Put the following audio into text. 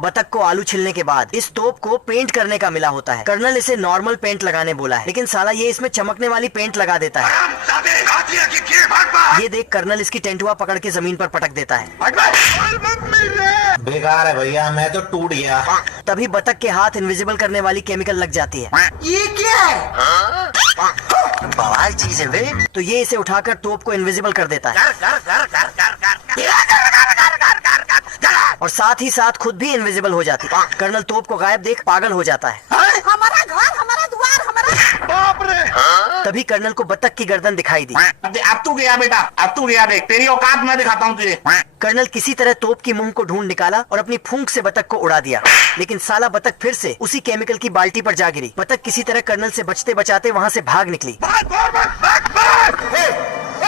बतख को आलू छिलने के बाद इस तोप को पेंट करने का मिला होता है। कर्नल इसे नॉर्मल पेंट लगाने बोला है, लेकिन साला ये इसमें चमकने वाली पेंट लगा देता है। ये देख कर्नल इसकी टेंटुआ पकड़ के जमीन पर पटक देता है। बेकार है भैया, मैं तो टूट गया। तभी बतख के हाथ इनविजिबल करने वाली केमिकल लग जाती है। ये क्या है? बवाल चीज है वे। तो ये इसे उठाकर तोप को इनविजिबल कर देता है और साथ ही साथ खुद भी इनविजिबल हो जाती है। कर्नल तोप को गायब देख पागल हो जाता है। हमारा घर, हमारा द्वार, हमारा। बाप रे। तभी कर्नल को बतख की गर्दन दिखाई दी। अब तू गया बेटा, अब तू गया, देख तेरी औकात मैं दिखाता हूँ तुझे। कर्नल किसी तरह तोप की मुंह को ढूंढ निकाला और अपनी फूंक से बतख को उड़ा दिया, लेकिन साला बतख फिर से उसी केमिकल की बाल्टी पर जा गिरी। बतख किसी तरह कर्नल से बचते बचाते वहाँ से भाग निकली।